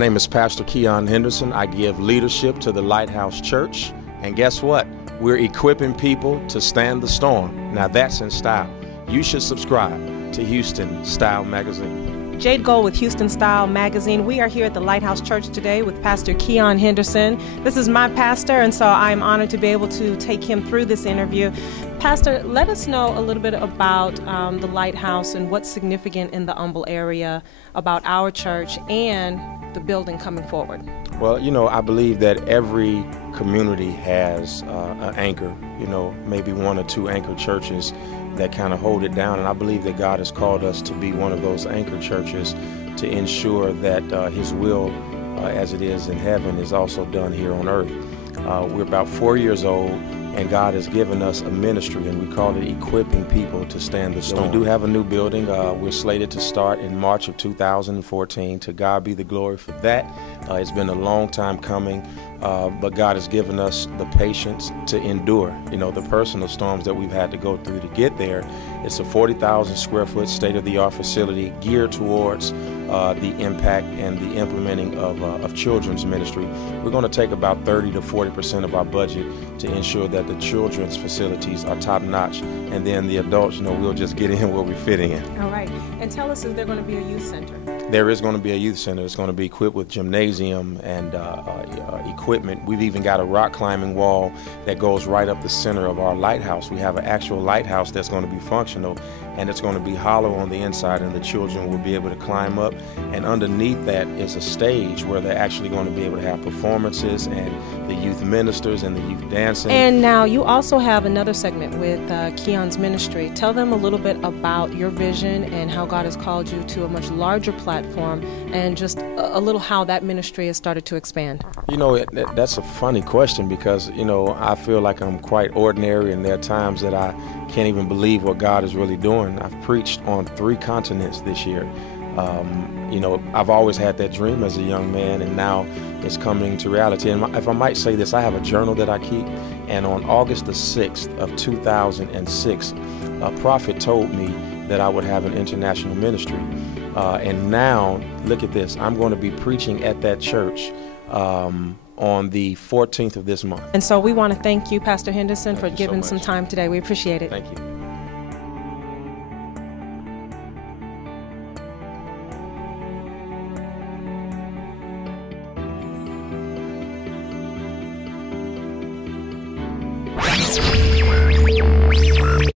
name is Pastor Keion Henderson. I give leadership to the Lighthouse Church. And guess what? We're equipping people to stand the storm. Now that's in style. You should subscribe to Houston Style Magazine. Jade Gold with Houston Style Magazine. We are here at the Lighthouse Church today with Pastor Keion Henderson. This is my pastor, and so I'm honored to be able to take him through this interview. Pastor, let us know a little bit about the Lighthouse and what's significant in the Humble area about our church and the building coming forward. Well, I believe that every community has an anchor, maybe one or two anchor churches that kind of hold it down. And I believe that God has called us to be one of those anchor churches to ensure that His will, as it is in heaven, is also done here on earth. We're about 4 years old, and God has given us a ministry, and we call it equipping people to stand the storm. We do have a new building. We're slated to start in March of 2014. To God be the glory for that. It's been a long time coming, but God has given us the patience to endure, the personal storms that we've had to go through to get there. It's a 40,000 square foot state-of-the-art facility geared towards the impact and the implementing of children's ministry. We're going to take about 30 to 40% of our budget to ensure that the children's facilities are top-notch, and then the adults, we'll just get in where we fit in. All right. And tell us, is there going to be a youth center? There is going to be a youth center. It's going to be equipped with gymnasium and equipment. We've even got a rock climbing wall that goes right up the center of our lighthouse. We have an actual lighthouse that's going to be functional, and it's going to be hollow on the inside, and the children will be able to climb up. And underneath that is a stage where they're actually going to be able to have performances, and the youth ministers and the youth dancing. And now you also have another segment with Keion's ministry. Tell them a little bit about your vision and how God has called you to a much larger platform, and just a little how that ministry has started to expand. That's a funny question because, I feel like I'm quite ordinary, and there are times that I can't even believe what God is really doing. I've preached on 3 continents this year. I've always had that dream as a young man, and now it's coming to reality. And if I might say this, I have a journal that I keep, and on August the 6th of 2006, a prophet told me that I would have an international ministry. And now, look at this, I'm going to be preaching at that church on the 14th of this month. And so we want to thank you, Pastor Henderson, for giving some time today. We appreciate it. Thank you.